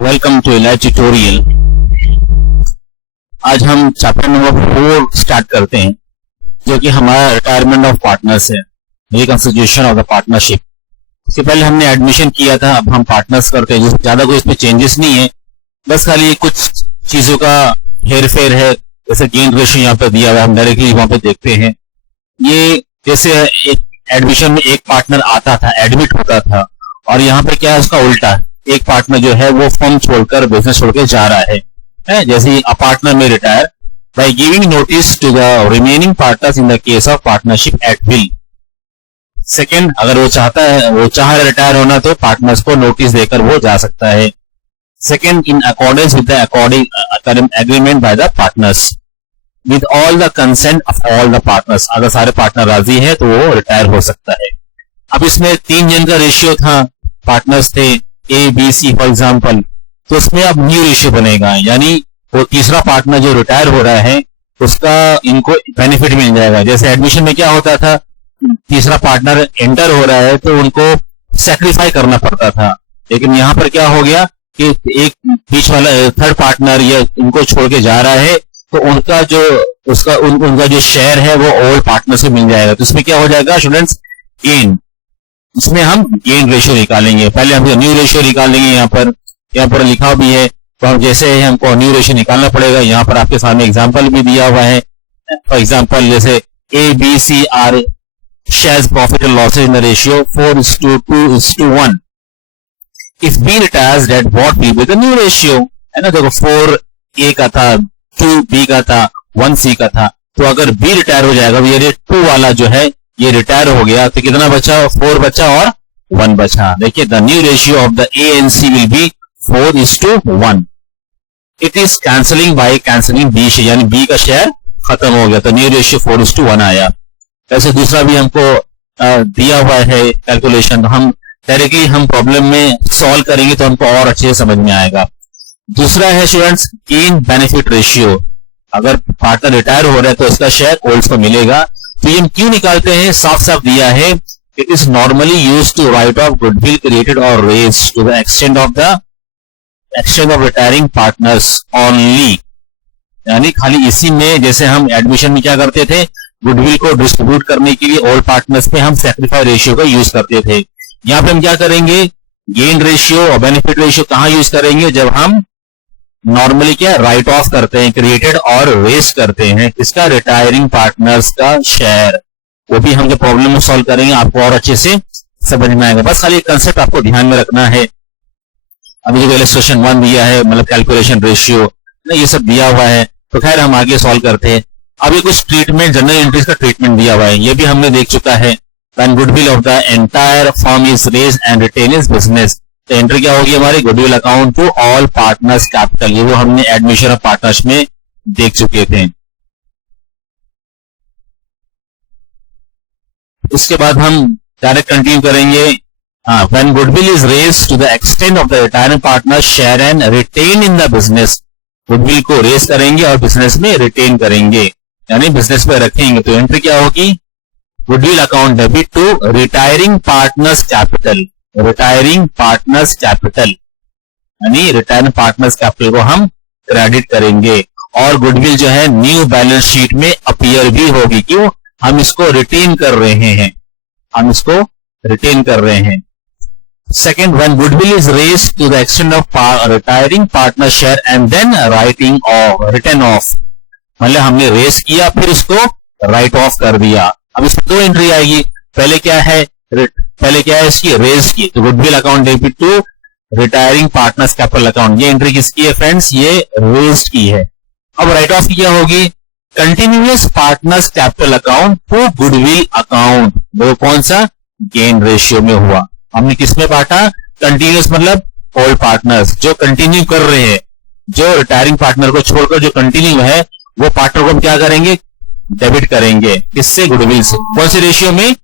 Welcome to live tutorial. आज हम chapter number 4 start करते हैं, जो कि हमारा रिटायरमेंट ऑफ पार्टनर्स है, रिकंस्टिट्यूशन ऑफ द पार्टनरशिप। इससे पहले हमने एडमिशन किया था, अब हम पार्टनर्स करते हैं। ज्यादा कोई इसमें चेंजेस नहीं है, बस खाली कुछ चीजों का हेर फेर है। जैसे गेन रेशियो यहाँ पे दिया हुआ है, हम डायरेक्टली वहां पे देखते हैं। ये जैसे एक एडमिशन में एक पार्टनर आता था, एडमिट होता था, और यहाँ पे क्या है उसका उल्टा, एक पार्टनर जो है वो फर्म छोड़कर बिजनेस छोड़कर जा रहा है। जैसे a partner may retire by giving notice to the remaining partners in the case of partnership at will. Second, अगर वो चाहता है, वो चाह रिटायर होना, तो पार्टनर्स को नोटिस देकर वो जा सकता है। Second, in accordance with the according agreement by the partners with all the consent of all the partners. अगर सारे पार्टनर राजी है तो वो रिटायर हो सकता है। अब इसमें 3 जन का रेशियो था, पार्टनर्स थे A B C for example, तो उसमें अब न्यू रेशियो बनेगा, यानी वो तीसरा पार्टनर जो रिटायर हो रहा है उसका इनको बेनिफिट मिल जाएगा। जैसे एडमिशन में क्या होता था, तीसरा पार्टनर एंटर हो रहा है तो उनको सैक्रिफाई करना पड़ता था, लेकिन यहां पर क्या हो गया कि एक बीच वाला थर्ड पार्टनर या उनको छोड़ के जा रहा है, तो उनका जो उनका जो शेयर है वो ओल्ड पार्टनर से मिल जाएगा। तो इसमें क्या हो जाएगा स्टूडेंट्स, गेन। इसमें हम गेन रेशियो निकालेंगे। पहले हम न्यू रेशियो निकालेंगे। यहाँ पर लिखा भी है, तो हम जैसे हमको न्यू रेशियो निकालना पड़ेगा। यहाँ पर आपके सामने एग्जांपल भी दिया हुआ है। फॉर एग्जांपल जैसे A B C are shares profit and losses in the ratio 4:2:1। If B retires that what will be the new ratio, है ना। देखो 4 ए का था, 2 बी का था, 1 सी का था। तो अगर बी रिटायर हो जाएगा, ये 2 वाला जो है ये रिटायर हो गया, तो कितना बचा, 4 बचा और 1 बचा। देखिए, the new ratio of the A and C will be 4:1। It is cancelling by cancelling B share, यानी बी का शेयर खत्म हो गया, तो न्यू रेशियो 4:1 आया। ऐसे दूसरा भी हमको दिया हुआ है कैलकुलेशन, हम डायरेक्टली हम प्रॉब्लम में सॉल्व करेंगे तो हमको और अच्छे से समझ में आएगा। दूसरा है स्टूडेंट्स गेन बेनिफिट रेशियो। अगर पार्टनर रिटायर हो रहा है तो इसका शेयर ओल्ड्स को मिलेगा। तो ये हम क्यों निकालते हैं, साफ साफ दिया है, it is normally used to write off goodwill created और raised to the extent of retiring partners only. यानी खाली इसी में, जैसे हम एडमिशन में क्या करते थे, गुडविल को डिस्ट्रीब्यूट करने के लिए ऑल पार्टनर्स पे हम सैक्रिफाई रेशियो का यूज करते थे। यहाँ पे हम क्या करेंगे, गेन रेशियो और बेनिफिट रेशियो कहां यूज करेंगे, जब हम नॉर्मली क्या राइट ऑफ करते हैं, क्रिएटेड और रेस्ट करते हैं इसका रिटायरिंग पार्टनर्स का शेयर। वो भी हम जब प्रॉब्लम में सॉल्व करेंगे आपको और अच्छे से समझ में आएगा। बस खाली कंसेप्ट आपको ध्यान में रखना है। अभी जो इलस्ट्रेशन 1 दिया है, मतलब कैलकुलेशन रेशियो, ये सब दिया हुआ है, तो खैर हम आगे सॉल्व करते हैं। अभी कुछ ट्रीटमेंट, जनरल एंट्रीज का ट्रीटमेंट दिया हुआ है, ये भी हमने देख चुका है। When goodwill of the entire firm is raised and retained in business, तो एंट्री क्या होगी हमारी, goodwill account to all partners capital. ये वो हमने एडमिशन ऑफ पार्टनर्स में देख चुके थे। उसके बाद हम डायरेक्ट कंटिन्यू करेंगे। When goodwill is raised to the extent of the retiring partners share and retained in the business, goodwill को रेज करेंगे और बिजनेस में रिटेन करेंगे, यानी बिजनेस में रखेंगे। तो एंट्री क्या होगी, goodwill account debit to retiring partners capital. Retiring partners capital यानी रिटायरिंग पार्टनर्स कैपिटल को हम क्रेडिट करेंगे, और गुडविल जो है न्यू बैलेंस शीट में अपीयर भी होगी। क्यों, हम इसको रिटेन कर रहे हैं, second, when goodwill is raised to the extent of retiring partner share and then written off, मतलब हमने रेस किया फिर उसको राइट ऑफ कर दिया। अब इसमें 2 एंट्री आएगी। पहले क्या है इसकी, रेज की, तो goodwill account debit to retiring partners capital account. ये एंट्री किसकी है फ्रेंड्स, ये रेज की है। अब राइट ऑफ की क्या होगी, continuous partners capital account to goodwill account. वो कौन सा, गेन रेशियो में हुआ। हमने किसमें बांटा, कंटिन्यूअस मतलब ऑल पार्टनर्स जो कंटिन्यू कर रहे हैं, जो रिटायरिंग पार्टनर को छोड़कर जो कंटिन्यू है, वो पार्टनर को हम क्या करेंगे, डेबिट करेंगे। किससे, गुडविल से। कौन से रेशियो में,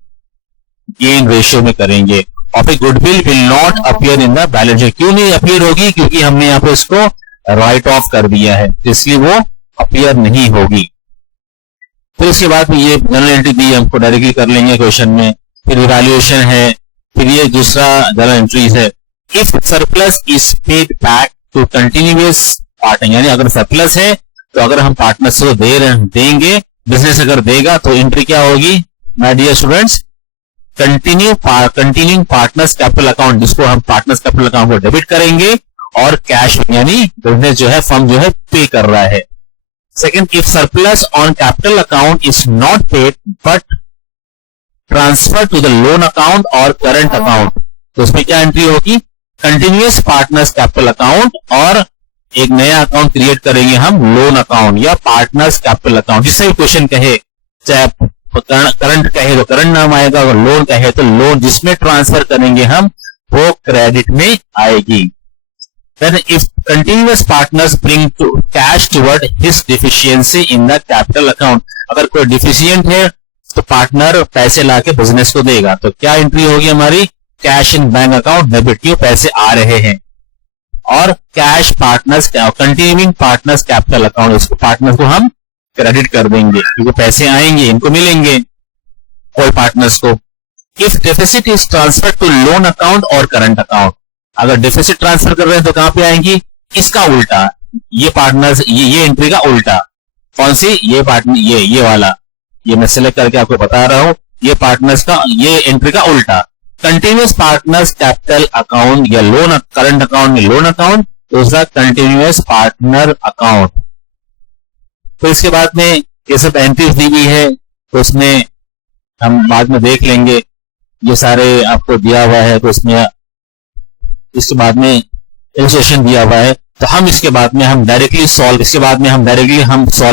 गेन रेशियो में करेंगे। और फिर goodwill will not appear in the balance sheet. क्यों नहीं अपीयर होगी, क्योंकि हमने यहाँ पे इसको राइट ऑफ कर दिया है, इसलिए वो अपीयर नहीं होगी। फिर इसके बाद ये जनरल एंट्री दी, हमको डायरेक्टली कर लेंगे क्वेश्चन में। फिर इवैल्यूएशन है, फिर ये दूसरा जनरल एंट्रीज है। If surplus is paid back to continuous partner, यानी अगर सरप्लस है तो अगर हम पार्टनर्स को देंगे, बिजनेस अगर देगा तो एंट्री क्या होगी my dear students, continuing partners capital account, जिसको हम पार्टनर्स कैपिटल अकाउंट को डेबिट करेंगे, और कैश यानी बिजनेस जो है फर्म जो है पे कर रहा है। Second, if surplus on capital account is not paid but transfer to the loan account और करंट अकाउंट, तो उसमें क्या एंट्री होगी, कंटिन्यूअस पार्टनर्स कैपिटल अकाउंट, और एक नया अकाउंट क्रिएट करेंगे हम लोन अकाउंट या पार्टनर्स कैपिटल अकाउंट, जिससे भी क्वेश्चन कहे, चाहे करंट कहे तो करंट नाम आएगा, अगर लोन कहे तो लोन, जिसमें ट्रांसफर करेंगे हम वो क्रेडिट में आएगी। Then if continuous partners bring to cash toward his deficiency in the capital account, अगर कोई डिफिशियंट है तो पार्टनर पैसे लाके बिजनेस को देगा, तो क्या एंट्री होगी हमारी, cash in bank account debit, क्यों पैसे आ रहे हैं, और cash partners continuing partners capital account, इसको पार्टनर को हम क्रेडिट कर देंगे क्योंकि पैसे आएंगे, इनको मिलेंगे कोई पार्टनर्स को। If deficit is transfer to loan account और करंट अकाउंट, अगर डेफिसिट ट्रांसफर कर रहे हैं तो कहां पे आएंगी, इसका उल्टा, ये पार्टनर्स ये एंट्री का उल्टा, कौन सी, ये पार्टनर ये वाला, ये मैं सिलेक्ट करके आपको बता रहा हूं, ये पार्टनर्स का ये एंट्री का उल्टा, कंटिन्यूअस पार्टनर्स कैपिटल अकाउंट या लोन करंट अकाउंट में लोन अकाउंट, दूसरा कंटिन्यूअस पार्टनर अकाउंट। तो इसके बाद में ये सब एंट्रीज दी हुई है, तो उसमें हम बाद में देख लेंगे, ये सारे आपको दिया हुआ है, तो उसमें इसके बाद में इलस्ट्रेशन दिया हुआ है, तो हम इसके बाद में हम डायरेक्टली सॉल्व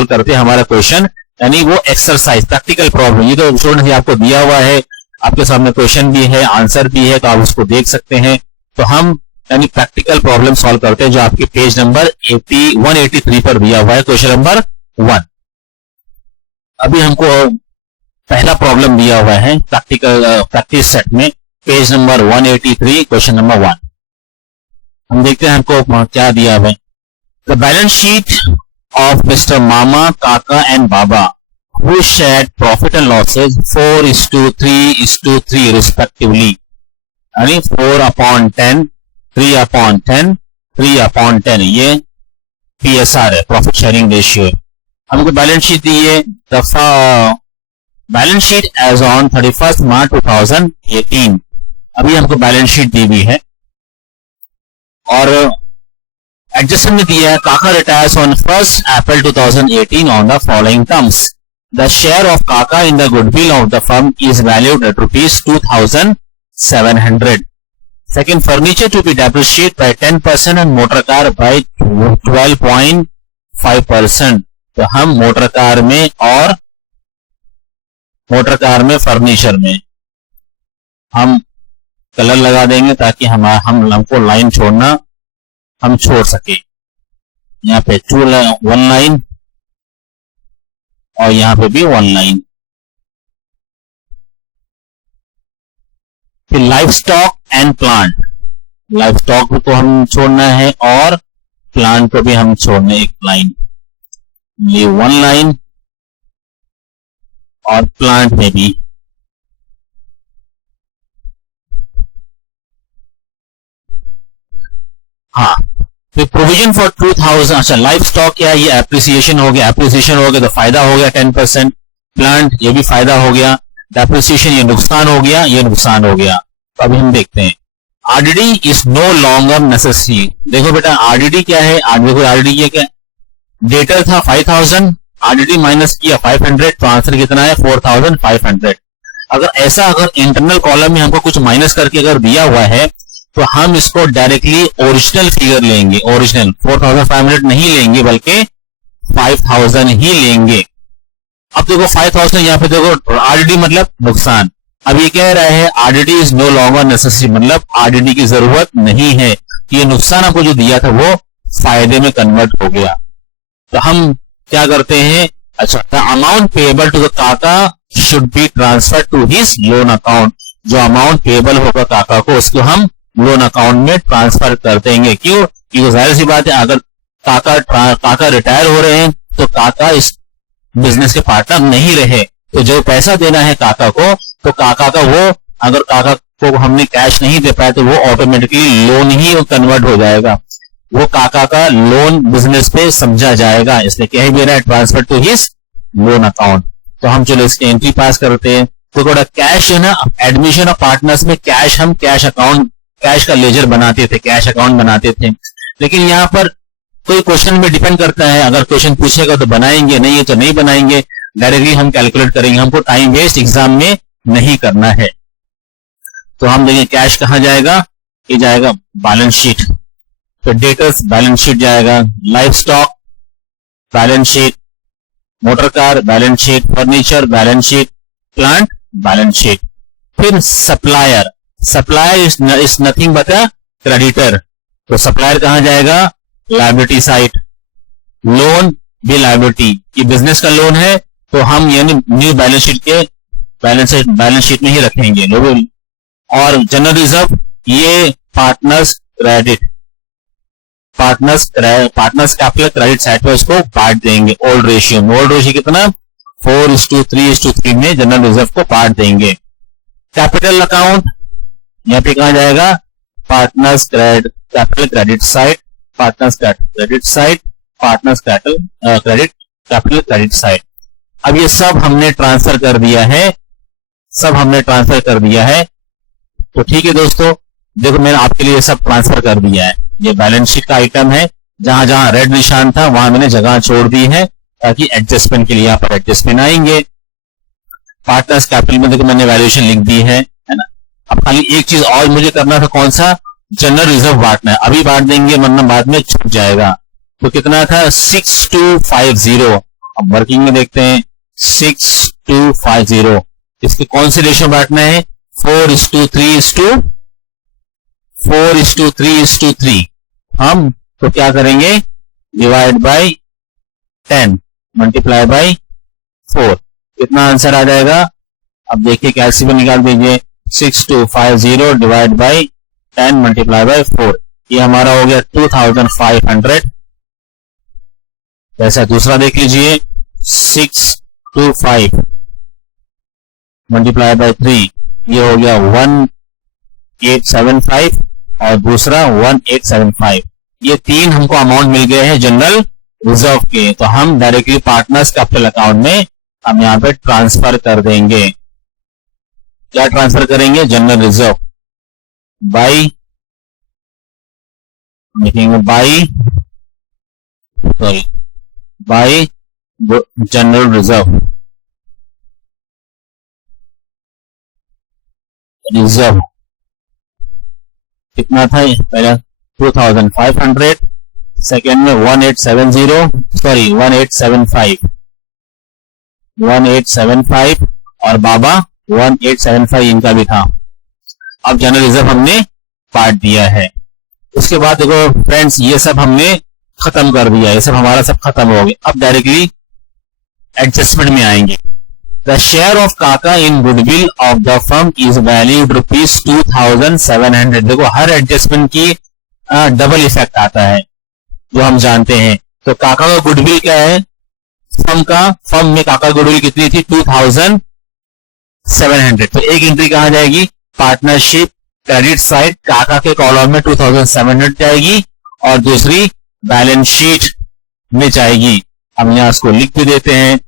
करते हैं हमारा क्वेश्चन, यानी वो एक्सरसाइज प्रैक्टिकल प्रॉब्लम, ये तो स्टूडेंट आपको दिया हुआ है, आपके सामने क्वेश्चन भी है, आंसर भी है, तो आप उसको देख सकते हैं। तो हम यानी प्रैक्टिकल प्रॉब्लम सॉल्व करते हैं, जो आपके पेज नंबर 183 पर दिया हुआ है, क्वेश्चन नंबर 1। अभी हमको पहला प्रॉब्लम दिया हुआ है प्रैक्टिस सेट में, पेज नंबर 183 क्वेश्चन नंबर 1। हम देखते हैं हमको क्या दिया हुआ है। The balance sheet of Mr Mama, Kaka and Baba who shared profit and losses 4:3:3 respectively, यानी 4/10, 3/10, 3/10, ये PSR है, प्रॉफिट शेयरिंग रेशियो। हमको बैलेंस शीट दी है, दफा बैलेंस शीट एज ऑन 31 मार्च 2018, अभी हमको बैलेंस शीट दी हुई है, और एडजस्टमेंट में दिया है, Kaka retires on 1 April 2018 on the following terms, the share of Kaka in the goodwill of the firm is valued at ₹2,700। Second, furniture to be depreciate by 10% and motor car by 12.5%। तो हम motor car में furniture में हम colour लगा देंगे ताकि हमको line छोड़ना हम छोड़ सके। यहाँ पे 1 लाइन और यहाँ पे भी 1 लाइन। फिर life stock and plant, life stock को हम छोड़ना है और प्लांट को भी हम छोड़ना है, एक लाइन, ये 1 लाइन, और प्लांट में भी हाँ। फिर प्रोविजन फॉर 2000, अच्छा लाइफ स्टॉक क्या है, ये एप्रिसिएशन हो गया, तो फायदा हो गया 10%, प्लांट ये भी फायदा हो गया, डेप्रिसिएशन ये नुकसान हो गया, तो अभी हम देखते हैं। RDD is no longer necessary. देखो बेटा आरडीडी क्या है, आरडीडी क्या, डेटर था 5000, आरडीडी माइनस किया 500, तो आंसर कितना है 4500। अगर इंटरनल कॉलम में हमको कुछ माइनस करके अगर दिया हुआ है तो हम इसको डायरेक्टली ओरिजिनल फिगर लेंगे, ओरिजिनल 4500 नहीं लेंगे बल्कि 5000 ही लेंगे। अब देखो 5000 यहाँ पे देखो आरडीडी मतलब नुकसान, अब ये कह रहा है RDD is no longer necessary, मतलब आरडीडी की जरूरत नहीं है, ये नुकसान आपको जो दिया था वो फायदे में कन्वर्ट हो गया। तो हम क्या करते हैं, अच्छा the amount payable to the Kaka should be transfer to his loan account, जो अमाउंट पेएबल होगा काका को उसको हम लोन अकाउंट में ट्रांसफर कर देंगे। क्यों, क्योंकि जाहिर सी बात है अगर काका रिटायर हो रहे हैं तो काका इस बिजनेस के पार्टनर नहीं रहे, तो जो पैसा देना है काका को, तो काका का वो अगर काका को हमने कैश नहीं दे पाए तो वो ऑटोमेटिकली लोन ही कन्वर्ट हो जाएगा। वो काका का लोन बिजनेस पे समझा जाएगा, इसलिए कह भी रहा है transfer to his loan account. तो हम चलो इसकी एंट्री पास करते हैं। तो थोड़ा कैश है ना, एडमिशन ऑफ पार्टनर्स में कैश, हम कैश अकाउंट, कैश का लेजर बनाते थे, कैश अकाउंट बनाते थे। लेकिन यहाँ पर कोई क्वेश्चन में डिपेंड करता है, अगर क्वेश्चन पूछेगा तो बनाएंगे, नहीं है तो नहीं बनाएंगे, डायरेक्टली हम कैलकुलेट करेंगे, हमको टाइम वेस्ट एग्जाम में नहीं करना है। तो हम देखें कैश कहां जाएगा, ये जाएगा बैलेंस शीट, तो डेटर्स बैलेंस शीट जाएगा, life stock balance sheet, motor car balance sheet, furniture balance sheet, plant balance sheet. फिर supplier, supplier is nothing but a creditor, तो सप्लायर कहां जाएगा, लायबिलिटी साइड। लोन भी लायबिलिटी, ये business का loan है तो हम यानी न्यू बैलेंस शीट के बैलेंस शीट में ही रखेंगे लोग। और जनरल रिजर्व ये partners credit, partners capital credit side पर उसको बांट देंगे ओल्ड रेशियो में। ओल्ड रेशियो कितना, 4:3:3 में जनरल रिजर्व को बांट देंगे। कैपिटल अकाउंट यहाँ पे कहा जाएगा, partners capital credit side, partners credit side, partners capital credit side. अब ये सब हमने ट्रांसफर कर दिया है, सब हमने ट्रांसफर कर दिया है। तो ठीक है दोस्तों, देखो मैंने आपके लिए सब ट्रांसफर कर दिया है। ये बैलेंस शीट का आइटम है, जहां जहां रेड निशान था वहां मैंने जगह छोड़ दी है ताकि एडजस्टमेंट के लिए यहाँ पर एडजस्टमेंट आएंगे। पार्टनर्स कैपिटल में देखो मैंने वैल्यूएशन लिख दी है ना। अब खाली एक चीज और मुझे करना था, कौन सा, जनरल रिजर्व बांटना है। अभी बांट देंगे वरना बाद में छूट जाएगा। तो कितना था, 6250। अब वर्किंग में देखते हैं, 6250, इसके कौन से रेशियो बांटना है, 4:3:3। हम तो क्या करेंगे, डिवाइड बाय 10 मल्टीप्लाई बाय 4, कितना आंसर आ जाएगा। अब देखिए कैसे भी निकाल दीजिए, 6250 डिवाइड बाय 10 मल्टीप्लाई बाय 4, ये हमारा हो गया 2500। जैसा दूसरा देख लीजिए, 625 मल्टीप्लाई बाय 3, ये हो गया 1875 और दूसरा 1875। ये तीन हमको अमाउंट मिल गए हैं जनरल रिजर्व के। तो हम डायरेक्टली पार्टनर्स कैपिटल अकाउंट में हम यहां पे ट्रांसफर कर देंगे। क्या ट्रांसफर करेंगे, जनरल रिजर्व बाई, लिखेंगे बाई जनरल रिजर्व, कितना था पहला 2500, सेकेंड में 1875 और बाबा 1875 इनका भी था। अब जनरल रिजर्व हमने बांट दिया है। उसके बाद देखो फ्रेंड्स, ये सब हमने खत्म कर दिया, ये सब हमारा सब खत्म हो गया। अब डायरेक्टली एडजस्टमेंट में आएंगे। The share of Kaka in goodwill of the firm is valued ₹2700। देखो हर एडजस्टमेंट की डबल इफेक्ट आता है जो हम जानते हैं। तो काका का गुडविल क्या है, फर्म में काका गुडविल कितनी थी, 2700। तो एक एंट्री कहां जाएगी, पार्टनरशिप क्रेडिट साइड, काका के कॉलम में 2700 जाएगी और दूसरी बैलेंस शीट में जाएगी। हम यहां उसको लिख भी देते हैं।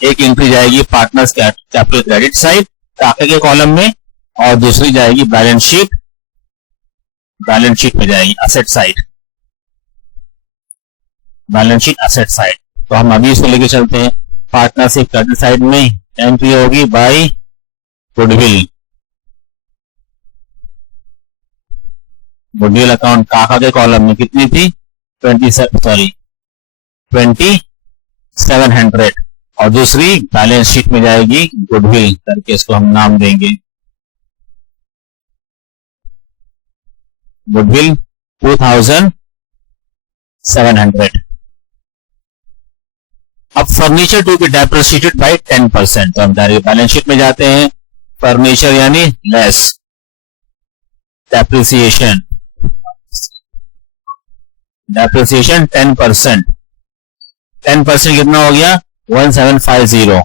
एक एंट्री जाएगी पार्टनर्स कैपिटल क्रेडिट साइड काका के कॉलम में और दूसरी जाएगी बैलेंस शीट में जाएगी asset side, balance sheet asset side. तो हम अभी इसको लेके चलते हैं। पार्टनरशिप क्रेडिट साइड में एंट्री होगी बाय गुडविल अकाउंट काका के कॉलम में कितनी थी, 2700 और दूसरी बैलेंस शीट में जाएगी गुडविल करके इसको हम नाम देंगे गुडविल 2700। अब furniture to be depreciated by 10%। तो हम डायरेक्ट बैलेंस शीट में जाते हैं। फर्नीचर यानी लेस डेप्रिसिएशन 10%। 10% कितना हो गया, 1750।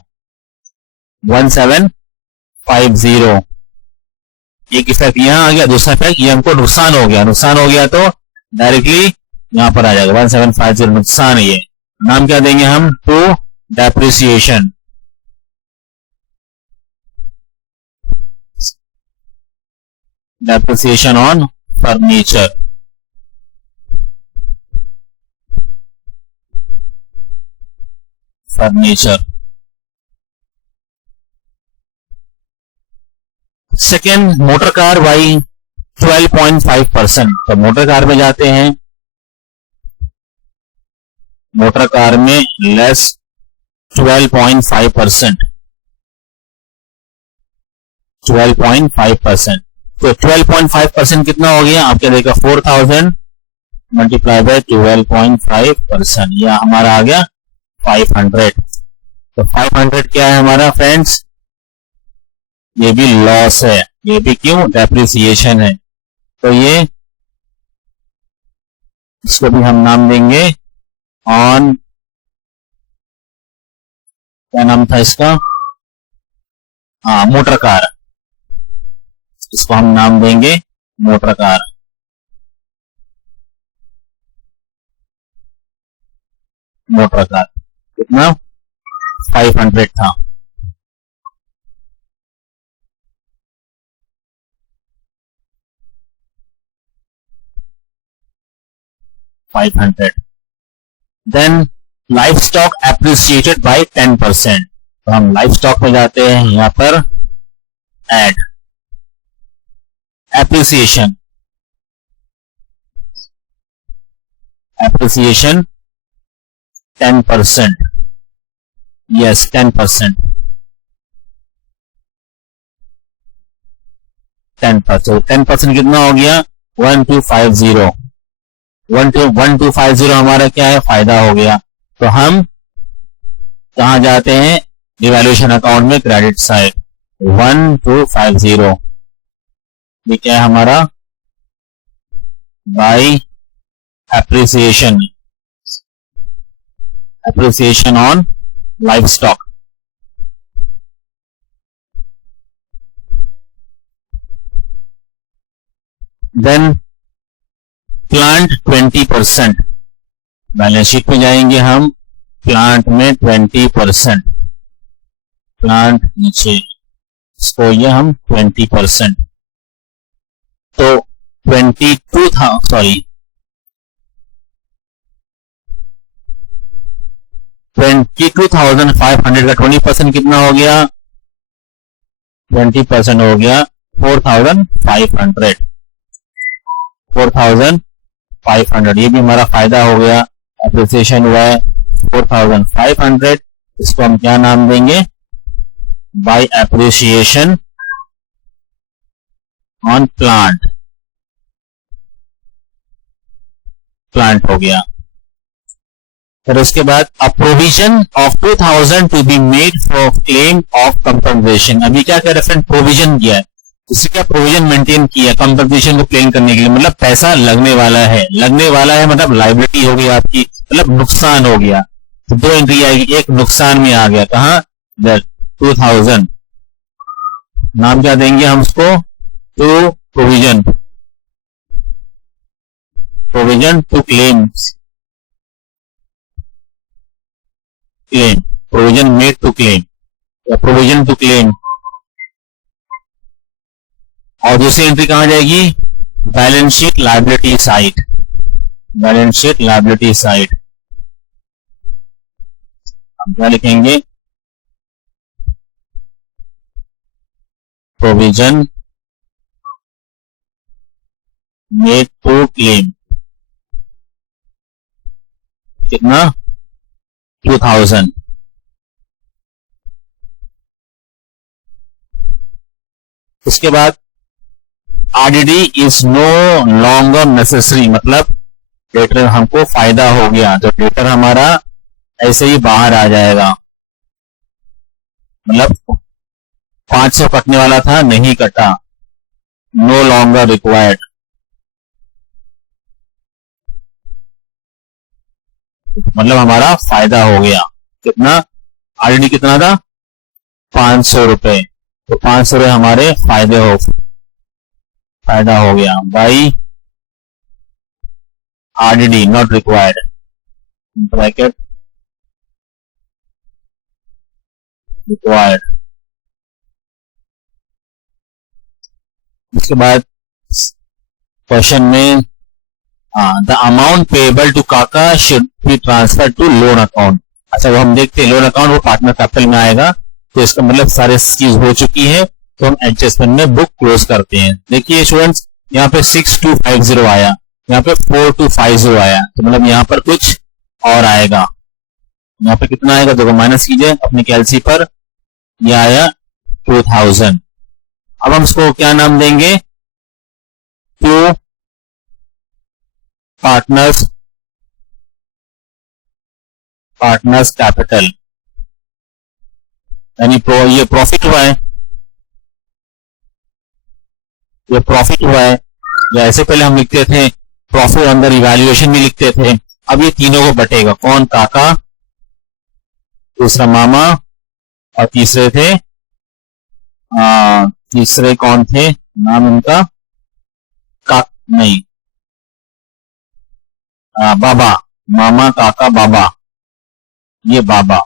एक इफेक्ट यहां आ गया, दूसरा इफेक्ट ये हमको नुकसान हो गया तो डायरेक्टली यहां पर आ जाएगा 1750 नुकसान है ये। नाम क्या देंगे हम? To depreciation. Depreciation on furniture. Second, motor car by 12.5%। तो मोटर कार में जाते हैं, मोटर कार में लेस 12.5%। 12.5%। तो 12.5% कितना हो गया? आप क्या देखा? 4000 मल्टीप्लाई बाय 12.5%, यह हमारा आ गया 500। तो 500 क्या है हमारा फ्रेंड्स? ये भी लॉस है। ये भी क्यों? डेप्रिसिएशन है। तो ये इसको भी हम नाम देंगे ऑन, क्या नाम था इसका? Motor car. इसको हम नाम देंगे मोटर कार। मोटर कार कितना? 500 था। Then life stock appreciated by 10%। तो हम लाइफ स्टॉक में जाते हैं, यहां पर एड एप्रिसिएशन। 10%। यस 10%। 10% कितना हो गया? 1250। 1250 हमारा क्या है? फायदा हो गया। तो हम कहां जाते हैं? इवैल्यूएशन अकाउंट में क्रेडिट साइड 1250। ये क्या है हमारा? By appreciation. Appreciation on life stock. Then plant 20%। Balance sheet में जाएंगे हम, प्लांट में 20%। प्लांट नीचे, इसको ये हम 20%। तो 22,500 का 20% कितना हो गया? 20% हो गया 4500। 4500 ये भी हमारा फायदा हो गया। एप्रिसिएशन हुआ है 4500। इसको हम क्या नाम देंगे? By appreciation on plant. Plant हो गया। फिर उसके बाद a provision of 2000 to be made for claim of compensation. अभी क्या कर रेफरेंस प्रोविजन किया है, इससे क्या प्रोविजन मेंटेन किया कंपनसेशन को क्लेम करने के लिए। मतलब पैसा लगने वाला है। लगने वाला है मतलब लायबिलिटी हो गई आपकी, मतलब नुकसान हो गया। तो दो एंट्री आएगी, एक नुकसान में आ गया। कहां? 2000। नाम क्या देंगे हम उसको? To provision. Provision to claims. Claim, provision made to claim, provision to claim. और दूसरी एंट्री कहां जाएगी? Balance sheet liability side. Balance sheet liability side हम क्या लिखेंगे? Provision made to claim. कितना? 2000। उसके बाद RDD is no longer necessary, मतलब डेटर हमको फायदा हो गया। तो डेटर हमारा ऐसे ही बाहर आ जाएगा। मतलब 500 कटने वाला था, नहीं कटा। No longer required. मतलब हमारा फायदा हो गया। कितना? आरडीडी कितना था? 500 रुपए। तो 500 रुपए हमारे फायदा हो गया। By RDD not required, bracket required. उसके बाद क्वेश्चन में the amount payable to Kaka should be transfer to loan account. अच्छा, वो हम देखते हैं लोन अकाउंट वो पार्टनर कैपिटल में आएगा, तो इसका मतलब सारे चीज हो चुकी है, तो हम एडजस्टमेंट में बुक क्लोज करते हैं. देखिए स्टूडेंट्स, यहाँ पे 6250 आया, यहाँ पे 4250 आया, तो मतलब यहाँ पर कुछ और आएगा. यहाँ पे कितना आएगा देखो, माइनस कीजिए अपनी कैलसी पर, ये आया 2000. अब हम इसको क्या नाम देंगे, टू पार्टनर्स कैपिटल, यानी ये प्रॉफिट हुआ है, ये प्रॉफिट हुआ है. जैसे पहले हम लिखते थे प्रॉफिट अंदर इवैल्यूएशन भी लिखते थे, अब ये तीनों को बटेगा. कौन, काका, दूसरा मामा, और तीसरे थे तीसरे कौन थे, नाम उनका नहीं, बाबा, मामा, काका, बाबा, ये बाबा.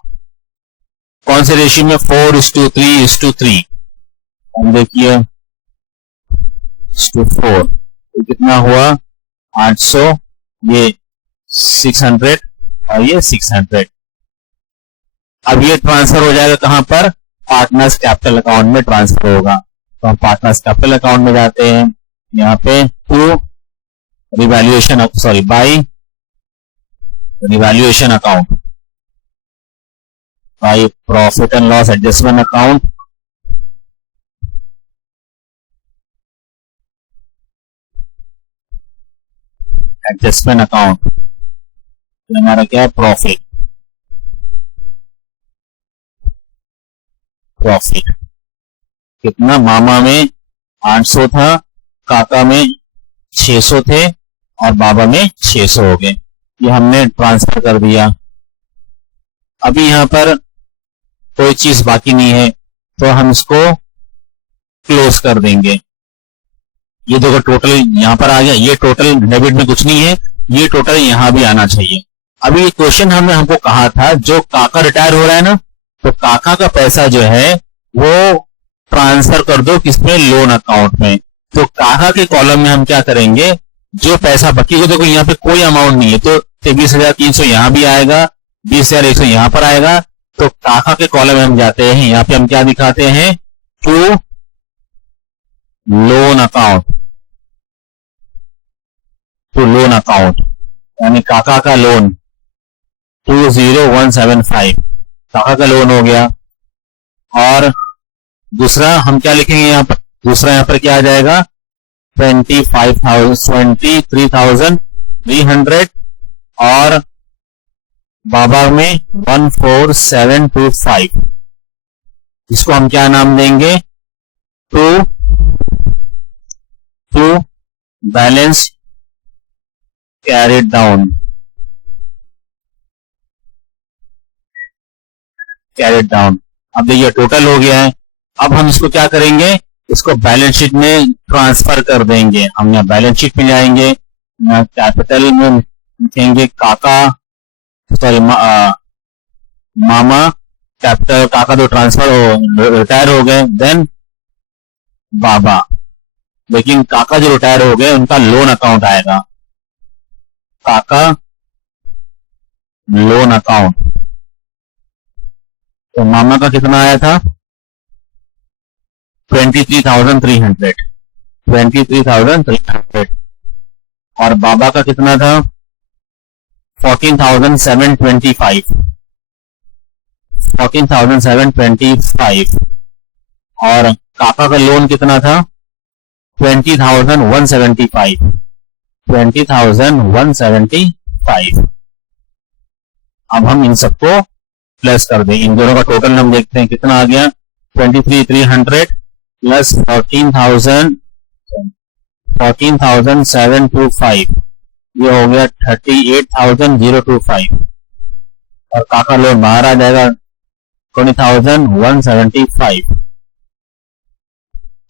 कौन से रेशियो में, 4:3:3. हम देखिए 4, तो कितना हुआ 800, ये 600 और ये 600. अब ये ट्रांसफर हो जाएगा कहां पर, पार्टनर्स कैपिटल अकाउंट में ट्रांसफर होगा. तो हम पार्टनर्स कैपिटल अकाउंट में जाते हैं, यहाँ पे to revaluation, sorry by revaluation account, by profit and loss adjustment account, adjustment account, हमारा क्या है, प्रॉफिट. कितना, मामा में 800 था, काका में 600 थे, और बाबा में 600 हो गए. ये हमने ट्रांसफर कर दिया. अभी यहां पर कोई चीज बाकी नहीं है, तो हम इसको क्लोज कर देंगे. ये देखो टोटल यहां पर आ गया, ये टोटल डेबिट में कुछ नहीं है, ये टोटल यहां भी आना चाहिए. अभी क्वेश्चन हमको कहा था जो काका रिटायर हो रहा है ना, तो काका का पैसा जो है वो ट्रांसफर कर दो किसमें, लोन अकाउंट में. तो काका के कॉलम में हम क्या करेंगे, जो पैसा बाकी को, देखो यहाँ पे कोई अमाउंट नहीं है, तो 23,300 यहां भी आएगा, 20,100 यहां पर आएगा. तो काका के कॉलम में हम जाते हैं, यहाँ पे हम क्या दिखाते हैं, to loan account, to loan account, यानी काका का लोन 20175, काका का लोन हो गया. और दूसरा हम क्या लिखेंगे यहाँ पर, दूसरा यहाँ पर क्या आ जाएगा, 23,300, और बाबा में 14725. इसको हम क्या नाम देंगे, टू बैलेंस कैरिड डाउन, अब देखिए टोटल हो गया है. अब हम इसको क्या करेंगे, इसको बैलेंस शीट में ट्रांसफर कर देंगे. हम यहाँ बैलेंस शीट में जाएंगे, कैपिटल में लिखेंगे काका, सॉरी मामा, कैपिटल काका तो ट्रांसफर हो, रिटायर हो गए, देन बाबा. लेकिन काका जो रिटायर हो गए उनका लोन अकाउंट आएगा, काका लोन अकाउंट. तो मामा का कितना आया था, 23,300, और बाबा का कितना था, 14,725, और काका का लोन कितना था, 20,175. अब हम इन सबको प्लस कर दें, इन दोनों का टोटल हम देखते हैं कितना आ गया, 23,300 प्लस 14,725, ये हो गया 38,025, और काका लोन बाहर आ जाएगा 20,175.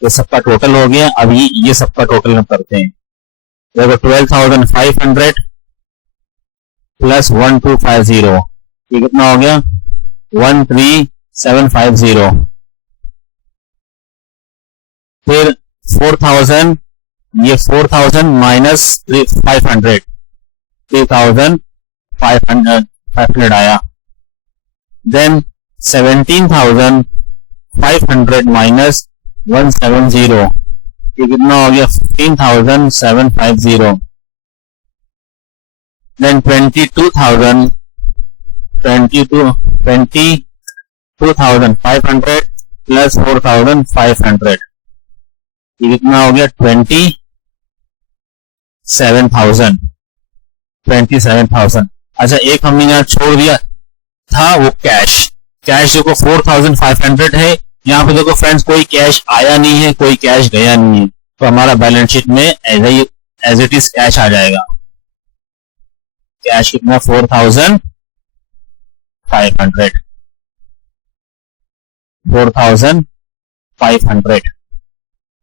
ये सबका टोटल हो गया. अभी ये सबका टोटल हम करते हैं, देखो 12,500 प्लस 1250, ये कितना हो गया 13750। फिर 4000, ये 4000 माइनस 500, 3500 आया। देन 17,500 माइनस 170, ये कितना हो गया 15,750। देन 22,500 प्लस 4,500, ये कितना हो गया 27,000। अच्छा, एक हमने यहाँ छोड़ दिया था वो कैश देखो 4,500 है। यहाँ पे देखो फ्रेंड्स कोई कैश आया नहीं है, कोई कैश गया नहीं है, तो हमारा बैलेंस शीट में एज इट इज कैश आ जाएगा। कैश कितना 4,500।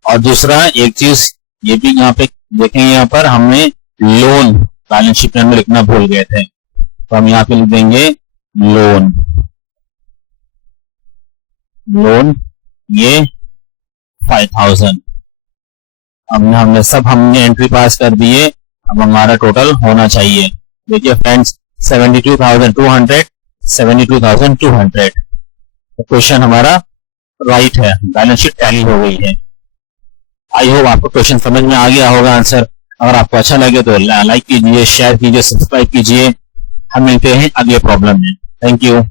और दूसरा एक चीज ये भी यहाँ पे देखेंगे, यहाँ पर हमने लोन बैलेंस शीट में लिखना भूल गए थे, तो हम यहाँ पे लिख देंगे लोन ये 5,000। हमने एंट्री पास कर दिए। अब हमारा टोटल होना चाहिए, देखिए फ्रेंड्स 72,200, 72,200। तो क्वेश्चन हमारा राइट है, बैलेंस शीट टैली हो गई है। आई होप आपको क्वेश्चन समझ में आ गया होगा आंसर। अगर आपको अच्छा लगे तो लाइक कीजिए, शेयर कीजिए, सब्सक्राइब कीजिए। हम मिलते हैं अगले प्रॉब्लम में। Thank you.